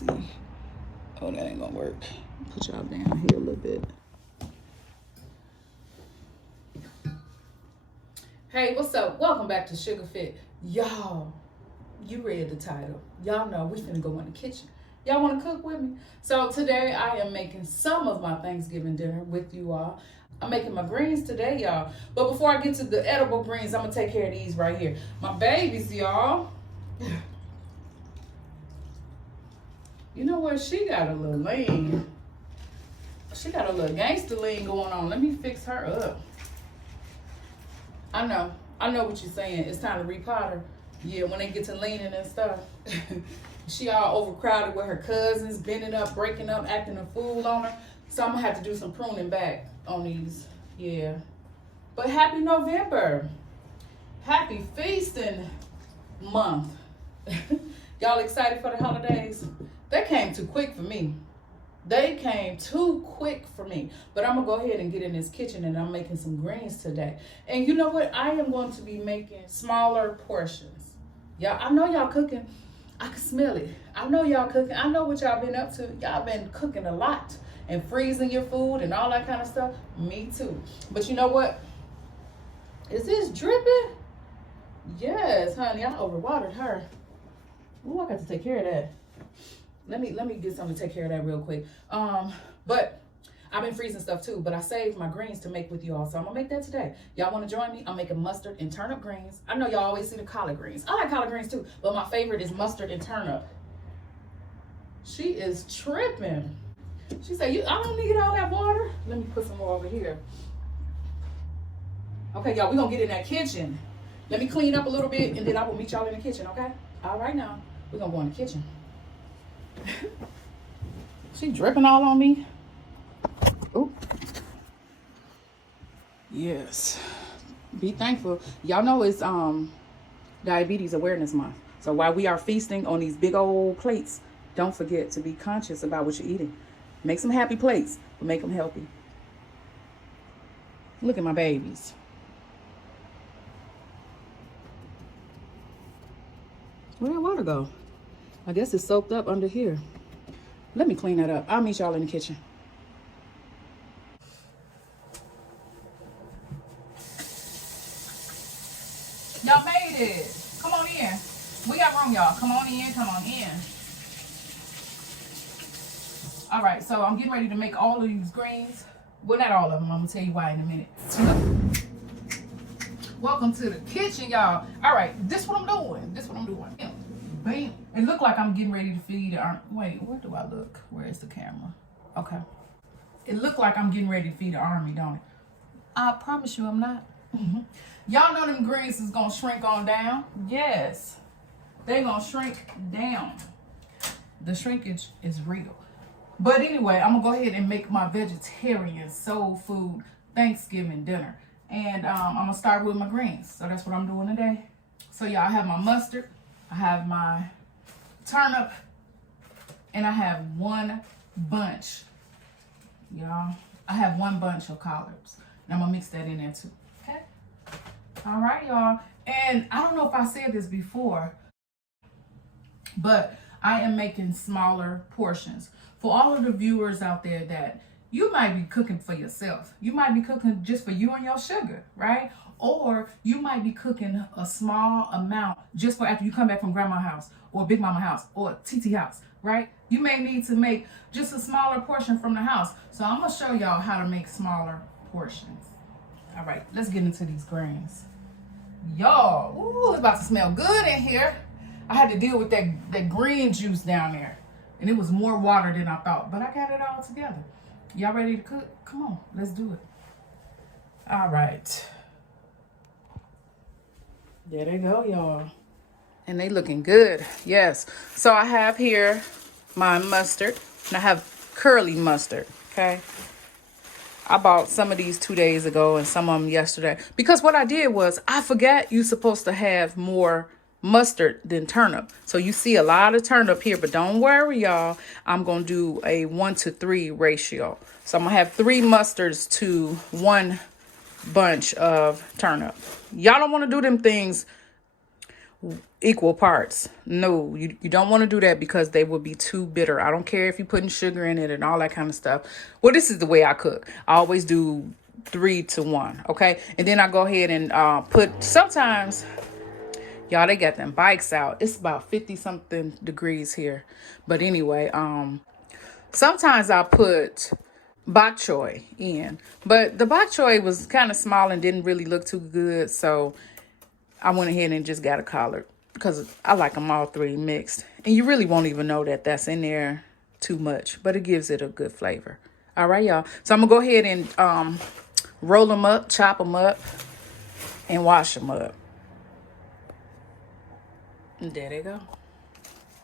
see. Oh, that ain't gonna work. Put y'all down here a little bit. Hey, what's up? Welcome back to Sugar Fit. Y'all, you read the title. Y'all know we finna go in the kitchen. Y'all wanna cook with me? So today I am making some of my Thanksgiving dinner with you all. I'm making my greens today, y'all. But before I get to the edible greens, I'm gonna take care of these right here. My babies, y'all. You know what? She got a little lean. She got a little gangster lean going on. Let me fix her up. I know what you're saying. It's time to repot her. Yeah, when they get to leaning and stuff. She all overcrowded with her cousins, bending up, breaking up, acting a fool on her. So I'm gonna have to do some pruning back on these. Yeah. But happy November. Happy feasting month. Y'all excited for the holidays? They came too quick for me. They came too quick for me. But I'm going to go ahead and get in this kitchen and I'm making some greens today. And you know what? I am going to be making smaller portions. Y'all, I know y'all cooking. I can smell it. I know y'all cooking. I know what y'all been up to. Y'all been cooking a lot and freezing your food and all that kind of stuff. Me too. But you know what? Is this dripping? Yes, honey. I overwatered her. Ooh, I got to take care of that. Let me get something to take care of that real quick. But I've been freezing stuff too, but I saved my greens to make with you all, so I'm gonna make that today. Y'all wanna join me? I'm making mustard and turnip greens. I know y'all always see the collard greens. I like collard greens too, but my favorite is mustard and turnip. She is tripping. She said, I don't need all that water. Let me put some more over here. Okay, y'all, we're gonna get in that kitchen. Let me clean up a little bit and then I will meet y'all in the kitchen, okay? All right now, we're gonna go in the kitchen. She dripping all on me. Oh, yes. Be thankful. Y'all know it's Diabetes Awareness Month. So while we are feasting on these big old plates, don't forget to be conscious about what you're eating. Make some happy plates, but make them healthy. Look at my babies. Where'd that water go? I guess it's soaked up under here. Let me clean that up. I'll meet y'all in the kitchen. Y'all made it. Come on in. We got room, y'all. Come on in. Come on in. All right, so I'm getting ready to make all of these greens. Well, not all of them. I'm going to tell you why in a minute. Welcome to the kitchen, y'all. All right, this what I'm doing. This what I'm doing. Bam. It look like I'm getting ready to feed the army. Wait, where do I look? Where is the camera? Okay. It look like I'm getting ready to feed the army, don't it? I promise you I'm not. Y'all know them greens is gonna shrink on down. Yes. They gonna shrink down. The shrinkage is real. But anyway, I'm gonna go ahead and make my vegetarian soul food Thanksgiving dinner. And I'm gonna start with my greens. So that's what I'm doing today. So y'all, I have my mustard. I have my turnip, and I have one bunch, y'all. I have one bunch of collards, and I'm gonna mix that in there too, okay? All right, y'all. And I don't know if I said this before, but I am making smaller portions. For all of the viewers out there that you might be cooking for yourself. You might be cooking just for you and your sugar, right? Or you might be cooking a small amount just for after you come back from grandma's house or big mama house or TT house, right? You may need to make just a smaller portion from the house. So I'm gonna show y'all how to make smaller portions. All right, let's get into these greens. Y'all, ooh, it's about to smell good in here. I had to deal with that green juice down there. And it was more water than I thought, but I got it all together. Y'all ready to cook? Come on, let's do it. All right. There they go, y'all. And they looking good, yes. So I have here my mustard, and I have curly mustard, okay? I bought some of these 2 days ago and some of them yesterday. Because what I did was, I forgot you're supposed to have more mustard than turnip. So you see a lot of turnip here, but don't worry, y'all. I'm going to do a 1-to-3 ratio. So I'm going to have 3 mustards to 1 bunch of turnip. Y'all don't want to do them things equal parts. No, you don't want to do that because they will be too bitter. I don't care if you're putting sugar in it and all that kind of stuff. Well, this is the way I cook. I always do 3 to 1. Okay. And then I go ahead and put, sometimes, y'all, they got them bikes out. It's about 50 something degrees here. But anyway, sometimes I put bok choy in. But the bok choy was kind of small and didn't really look too good. So I went ahead and just got a collard because I like them all 3 mixed. And you really won't even know that that's in there too much, but it gives it a good flavor. All right, y'all. So I'm going to go ahead and roll them up, chop them up, and wash them up. And there they go.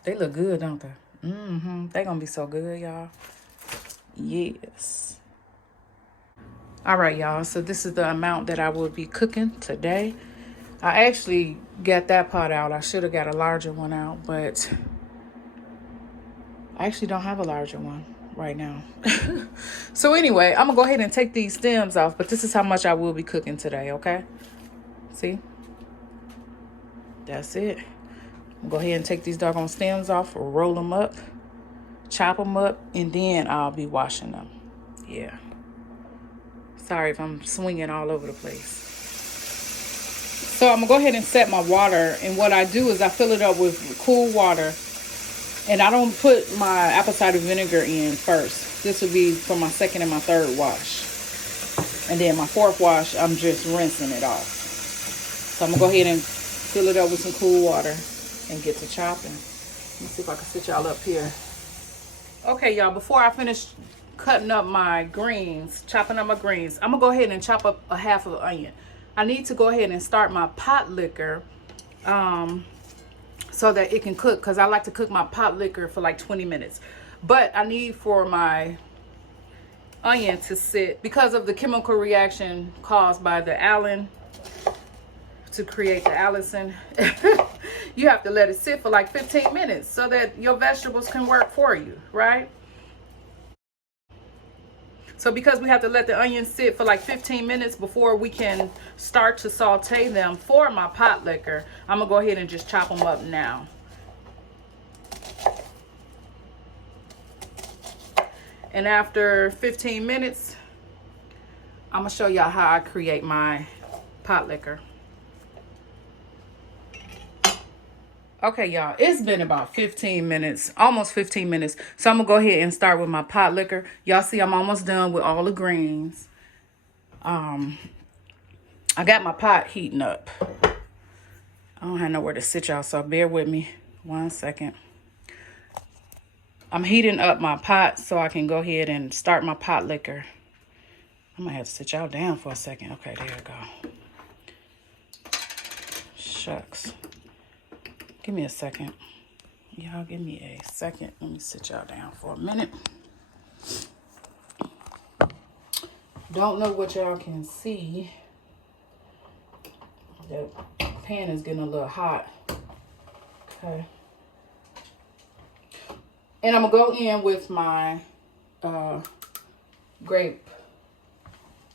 They look good, don't they? They're going to be so good, y'all. Yes. All right, y'all. So this is the amount that I will be cooking today. I actually got that pot out. I should have got a larger one out, but I actually don't have a larger one right now. So anyway, I'm gonna go ahead and take these stems off, but this is how much I will be cooking today, okay? See? That's it. I'm gonna go ahead and take these doggone stems off, roll them up, chop them up, and then I'll be washing them. Yeah. Sorry if I'm swinging all over the place. So I'm gonna go ahead and set my water, and what I do is I fill it up with cool water, and I don't put my apple cider vinegar in first. This will be for my 2nd and my 3rd wash, and then my 4th wash I'm just rinsing it off. So I'm gonna go ahead and fill it up with some cool water and get to chopping. Let me see if I can sit y'all up here. Okay, y'all, before I finish cutting up my greens, chopping up my greens, I'm gonna go ahead and chop up a half of an onion. I need to go ahead and start my Potliquer so that it can cook, because I like to cook my Potliquer for like 20 minutes. But I need for my onion to sit, because of the chemical reaction caused by the alum to create the allicin. You have to let it sit for like 15 minutes so that your vegetables can work for you, right? So because we have to let the onions sit for like 15 minutes before we can start to saute them for my Potliquer, I'm gonna go ahead and just chop them up now. And after 15 minutes, I'm gonna show y'all how I create my Potliquer. Okay, y'all, it's been about 15 minutes, almost 15 minutes. So I'm gonna go ahead and start with my Potliquer. Y'all see I'm almost done with all the greens. I got my pot heating up. I don't have nowhere to sit, y'all, so bear with me 1 second. I'm heating up my pot so I can go ahead and start my Potliquer. I might have to sit y'all down for a second. Okay, there we go. Shucks. Give me a second. Y'all give me a second. Let me sit y'all down for a minute. Don't know what y'all can see. The pan is getting a little hot. Okay. And I'm going to go in with my grape.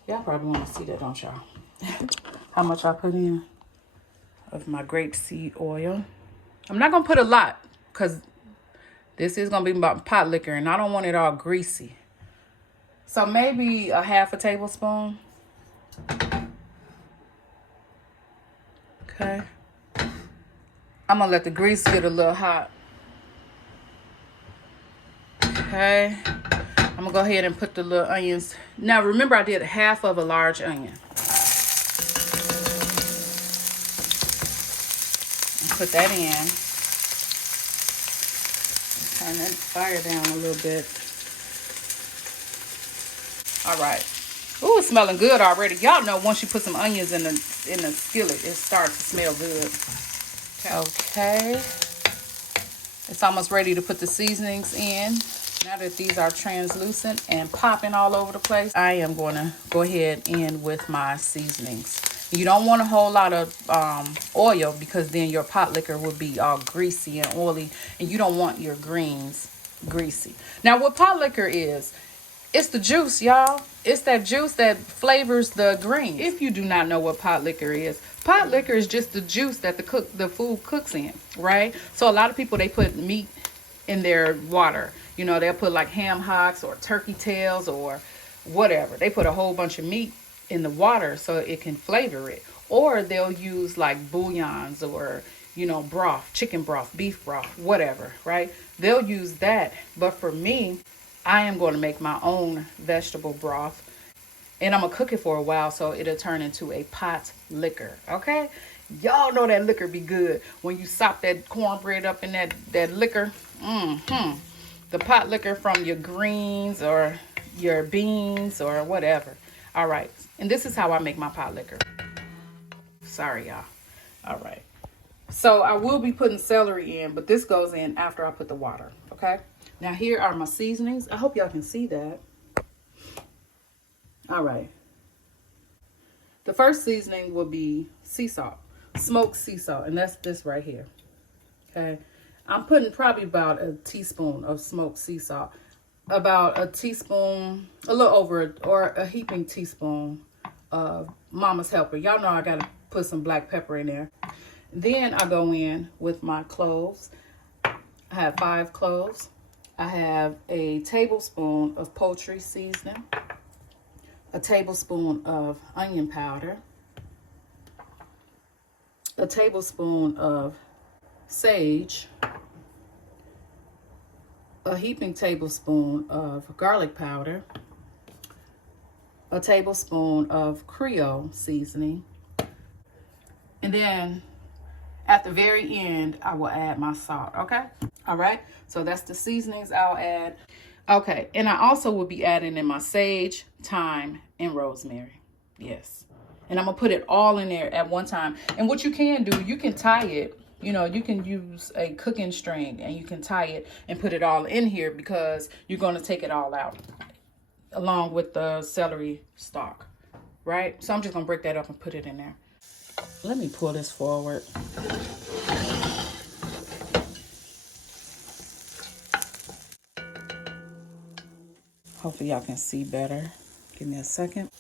Y'all probably want to see that, don't y'all? How much I put in of my grape seed oil. I'm not going to put a lot because this is going to be about Potliquer and I don't want it all greasy. So maybe a half a tablespoon. Okay. I'm going to let the grease get a little hot. Okay. I'm going to go ahead and put the little onions. Now remember I did half of a large onion. Put that in. Turn that fire down a little bit. All right. Ooh, it's smelling good already. Y'all know once you put some onions in the skillet, it starts to smell good. Okay. It's almost ready to put the seasonings in. Now that these are translucent and popping all over the place, I am going to go ahead in with my seasonings. You don't want a whole lot of oil because then your Potliquer will be all greasy and oily, and you don't want your greens greasy. Now what Potliquer is, it's the juice, y'all. It's that juice that flavors the greens. If you do not know what pot liquor is, pot liquor is just the juice that the food cooks in, right? So a lot of people, they put meat in their water. You know, they'll put like ham hocks or turkey tails or whatever. They put a whole bunch of meat in the water so it can flavor it. Or they'll use like bouillons or, you know, broth, chicken broth, beef broth, whatever, right? They'll use that. But for me, I am going to make my own vegetable broth, and I'm going to cook it for a while so it'll turn into a pot liquor, okay? Y'all know that liquor be good when you sop that cornbread up in that liquor. The pot liquor from your greens or your beans or whatever. All right, and this is how I make my pot liquor. Sorry, y'all. All right. So I will be putting celery in, but this goes in after I put the water, okay? Now here are my seasonings. I hope y'all can see that. All right. The first seasoning will be sea salt, smoked sea salt, and that's this right here, okay? I'm putting probably about a teaspoon of smoked sea salt, about a teaspoon, a little over, or a heaping teaspoon of Mama's Helper. Y'all know I got to put some black pepper in there. Then I go in with my cloves. I have 5 cloves. I have a tablespoon of poultry seasoning, a tablespoon of onion powder, a tablespoon of sage, a heaping tablespoon of garlic powder, a tablespoon of Creole seasoning, and then at the very end, I will add my salt, okay? All right, so that's the seasonings I'll add. Okay, and I also will be adding in my sage, thyme, and rosemary. Yes, and I'm gonna put it all in there at one time. And what you can do, you can tie it. You know, you can use a cooking string and you can tie it and put it all in here because you're gonna take it all out along with the celery stalk, right? So I'm just gonna break that up and put it in there. Let me pull this forward. Hopefully y'all can see better. Give me a second.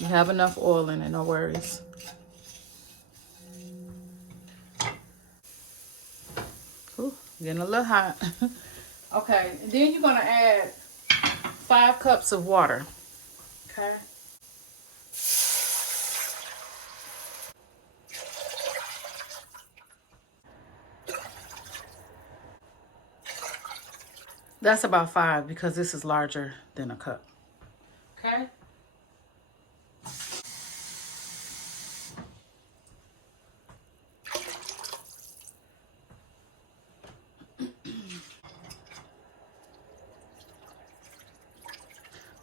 You have enough oil in it, no worries. Ooh, getting a little hot. Okay, and then you're gonna add 5 cups of water, okay? That's about 5 because this is larger than a cup, okay?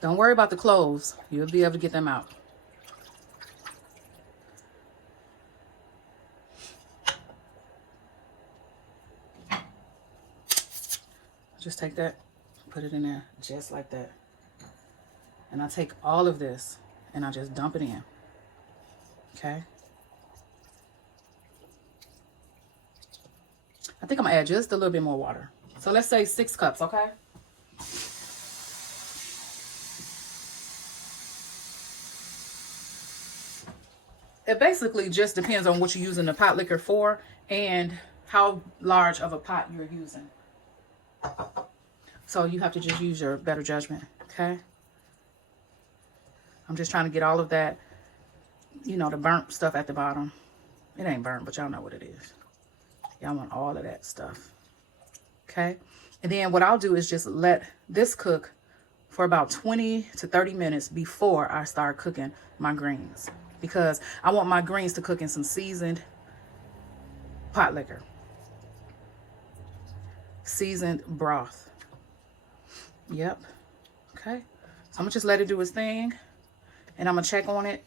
Don't worry about the cloves. You'll be able to get them out. Just take that, put it in there just like that. And I take all of this and I just dump it in, okay? I think I'm gonna add just a little bit more water. So let's say 6 cups, okay? It basically just depends on what you're using the pot liquor for and how large of a pot you're using. So you have to just use your better judgment, okay? I'm just trying to get all of that, you know, the burnt stuff at the bottom. It ain't burnt, but y'all know what it is. Y'all want all of that stuff, okay? And then what I'll do is just let this cook for about 20 to 30 minutes before I start cooking my greens, because I want my greens to cook in some seasoned pot liquor, seasoned broth. Yep. Okay. So I'm gonna just let it do its thing, and I'm gonna check on it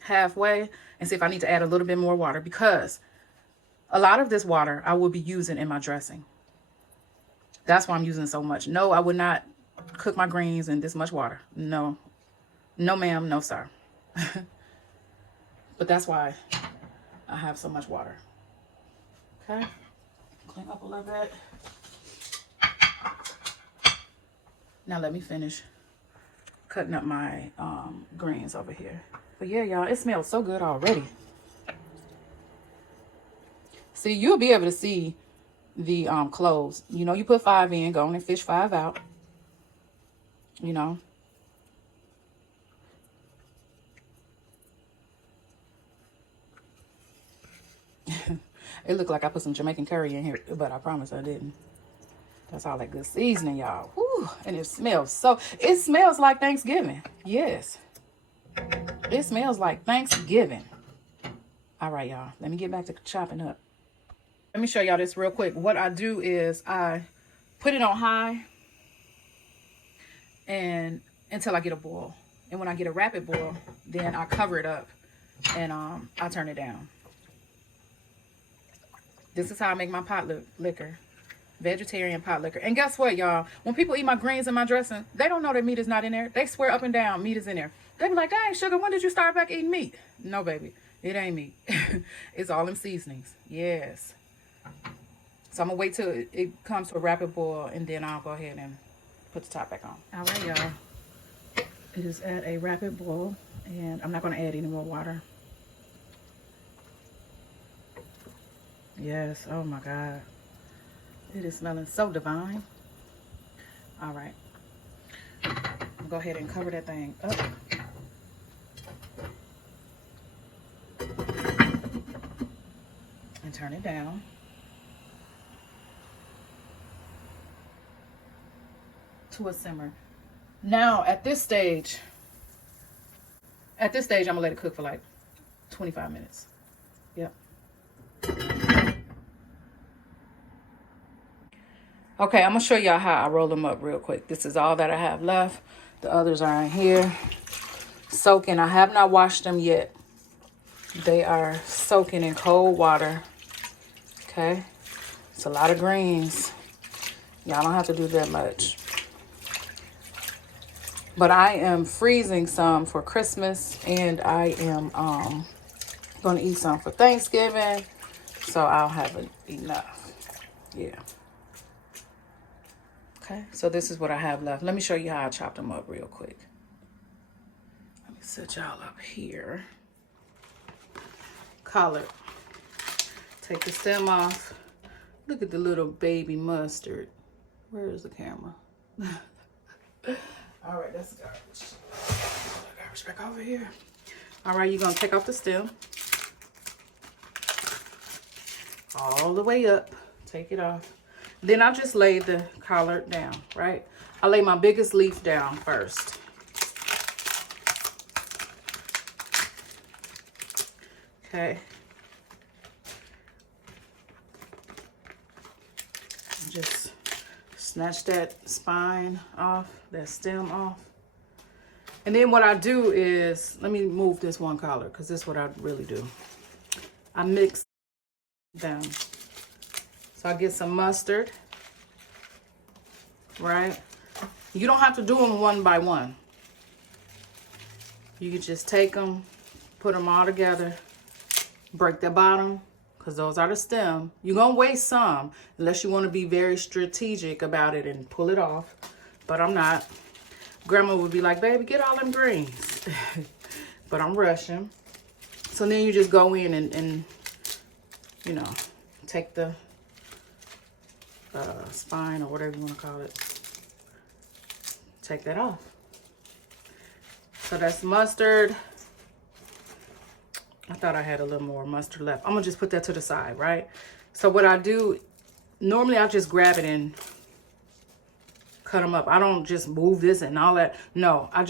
halfway and see if I need to add a little bit more water, because a lot of this water I will be using in my dressing. That's why I'm using so much. No, I would not cook my greens in this much water. No. No, ma'am. No, sir. But that's why I have so much water. Okay. Clean up a little bit. Now let me finish cutting up my greens over here. But yeah, y'all, it smells so good already. See, you'll be able to see the cloves. You know, you put 5 in, go on and fish 5 out. You know. It looked like I put some Jamaican curry in here, but I promise I didn't. That's all that good seasoning, y'all. Whew. And it smells like Thanksgiving. Yes. It smells like Thanksgiving. All right, y'all. Let me get back to chopping up. Let me show y'all this real quick. What I do is I put it on high and until I get a boil. And when I get a rapid boil, then I cover it up and I turn it down. This is how I make my pot liquor. Vegetarian pot liquor. And guess what, y'all? When people eat my greens and my dressing, they don't know that meat is not in there. They swear up and down meat is in there. They be like, dang, sugar, when did you start back eating meat? No, baby. It ain't meat. It's all in seasonings. Yes. So I'm going to wait till it comes to a rapid boil, and then I'll go ahead and put the top back on. All right, y'all. It is at a rapid boil, and I'm not going to add any more water. Yes. Oh, my God. It is smelling so divine. All right. I'll go ahead and cover that thing up. And turn it down. To a simmer. Now, at this stage, I'm going to let it cook for like 25 minutes. Yep. Okay, I'm going to show y'all how I roll them up real quick. This is all that I have left. The others are in here, soaking. I have not washed them yet. They are soaking in cold water. Okay, it's a lot of greens. Y'all don't have to do that much. But I am freezing some for Christmas, and I am going to eat some for Thanksgiving, so I'll have enough. Yeah. Okay, so this is what I have left. Let me show you how I chopped them up real quick. Let me set y'all up here. Collard. Take the stem off. Look at the little baby mustard. Where is the camera? All right, that's the garbage. Put the garbage back over here. All right, you're going to take off the stem. All the way up. Take it off. Then I just lay the collard down, right? I lay my biggest leaf down first. Okay. Just snatch that spine off, that stem off. And then what I do is, let me move this one collard, because this is what I really do. I mix them. So I get some mustard, right? You don't have to do them one by one. You can just take them, put them all together, break the bottom, because those are the stem. You're going to waste some, unless you want to be very strategic about it and pull it off. But I'm not. Grandma would be like, baby, get all them greens. But I'm rushing. So then you just go in and you know, take the spine or whatever you want to call it. Take that off. So that's mustard. I thought I had a little more mustard left. I'm gonna just put that to the side, right? So what I do, normally I just grab it and cut them up. I don't just move this and all that. No, I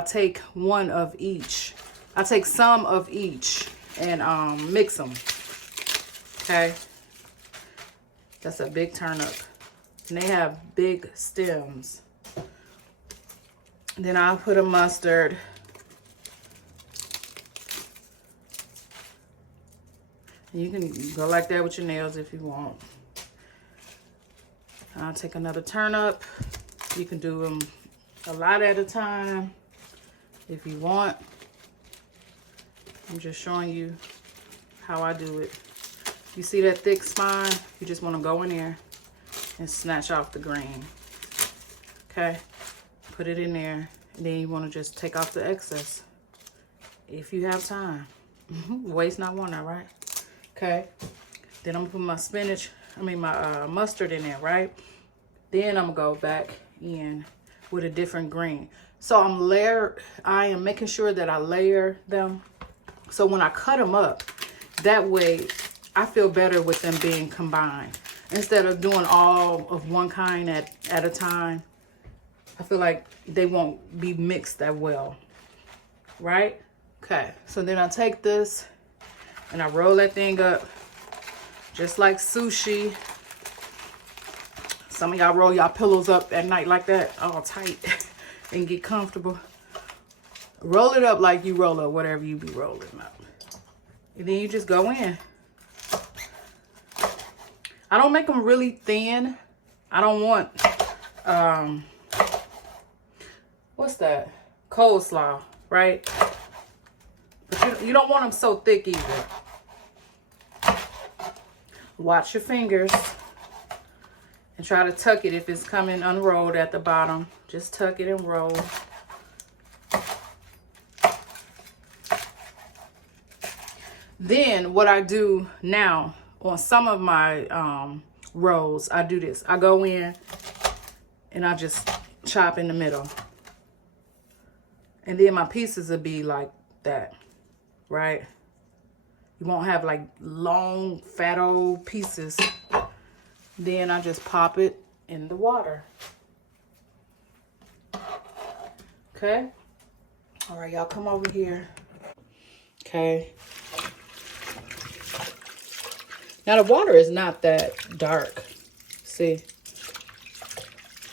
take one of each. I take some of each and mix them. Okay. That's a big turnip. And they have big stems. Then I'll put a mustard. You can go like that with your nails if you want. I'll take another turnip. You can do them a lot at a time if you want. I'm just showing you how I do it. You see that thick spine? You just want to go in there and snatch off the green. Okay? Put it in there. And then you want to just take off the excess if you have time. Waste not, want not, right? Okay. Then I'm going to put my mustard in there, right? Then I'm going to go back in with a different green. So I am making sure that I layer them. So when I cut them up, that way I feel better with them being combined. Instead of doing all of one kind at a time, I feel like they won't be mixed that well, right? Okay, so then I take this and I roll that thing up just like sushi. Some of y'all roll y'all pillows up at night like that, all tight, and get comfortable. Roll it up like you roll up whatever you be rolling up. And then you just go in. I don't make them really thin. I don't want, what's that? Coleslaw, right? But you don't want them so thick either. Watch your fingers. And try to tuck it if it's coming unrolled at the bottom. Just tuck it and roll. Then what I do now on some of my rolls, I do this. I go in and I just chop in the middle. And then my pieces will be like that, right? You won't have like long, fat old pieces. Then I just pop it in the water. Okay. All right, y'all come over here. Okay. Now the water is not that dark. See?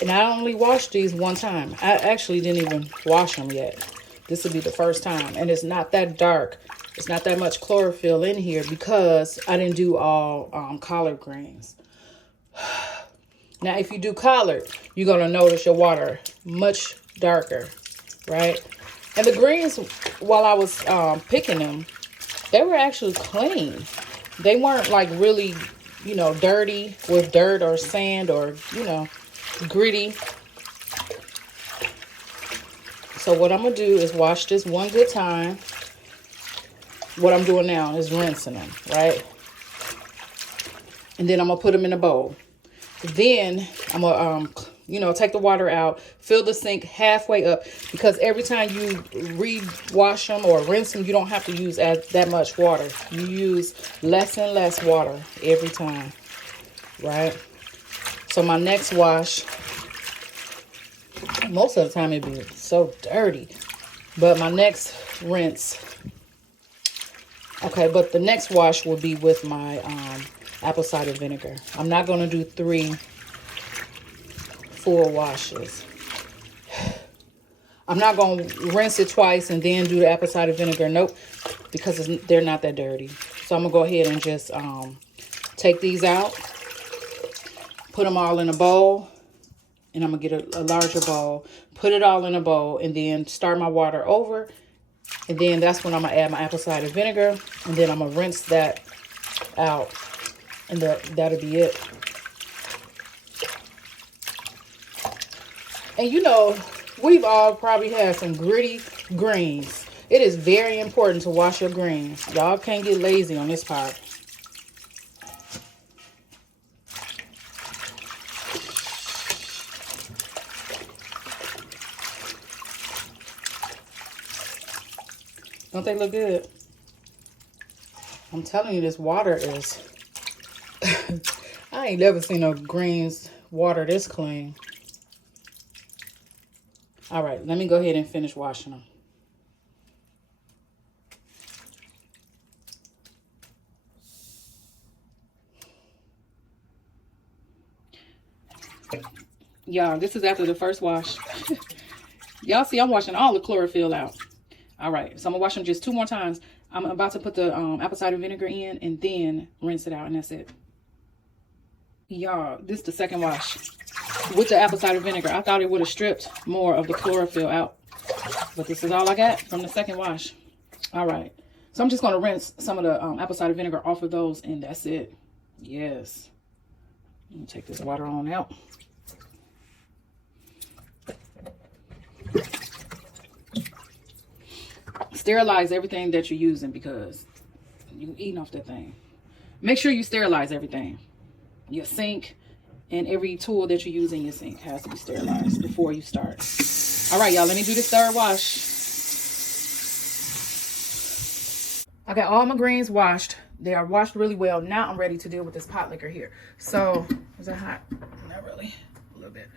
And I only washed these one time. I actually didn't even wash them yet. This will be the first time. And it's not that dark. It's not that much chlorophyll in here because I didn't do all collard greens. Now, if you do collard, you're going to notice your water much darker, right? And the greens, while I was picking them, they were actually clean. They weren't like really, you know, dirty with dirt or sand or, you know, gritty. So what I'm going to do is wash this one good time. What I'm doing now is rinsing them, right? And then I'm going to put them in a bowl. Then I'm going to, you know, take the water out, fill the sink halfway up, because every time you re-wash them or rinse them, you don't have to use that much water. You use less and less water every time, right? So my next wash, most of the time it'd be so dirty, but my next rinse, okay, but the next wash will be with my apple cider vinegar. I'm not going to do 3 full washes. I'm not going to rinse it twice and then do the apple cider vinegar. Nope, because they're not that dirty. So I'm going to go ahead and just take these out, put them all in a bowl, and I'm going to get a larger bowl, put it all in a bowl, and then start my water over. And then that's when I'm going to add my apple cider vinegar, and then I'm going to rinse that out. And that'll be it. And you know, we've all probably had some gritty greens. It is very important to wash your greens. Y'all can't get lazy on this part. Don't they look good? I'm telling you, this water is... I ain't never seen no greens water this clean. All right, let me go ahead and finish washing them. Y'all, this is after the first wash. Y'all see I'm washing all the chlorophyll out. All right, so I'm gonna wash them just 2 more times. I'm about to put the apple cider vinegar in and then rinse it out, and that's it. Y'all, this is the second wash with the apple cider vinegar. I thought it would have stripped more of the chlorophyll out, but this is all I got from the second wash. All right, so I'm just gonna rinse some of the apple cider vinegar off of those, and that's it. Yes. Let me take this water on out. Sterilize everything that you're using because you're eating off that thing. Make sure you sterilize everything. Your sink and every tool that you use in your sink has to be sterilized before you start. All right, y'all, let me do this third wash. I got all my greens washed. They are washed really well. Now I'm ready to deal with this pot liquor here. So, is it hot? Not really. A little bit.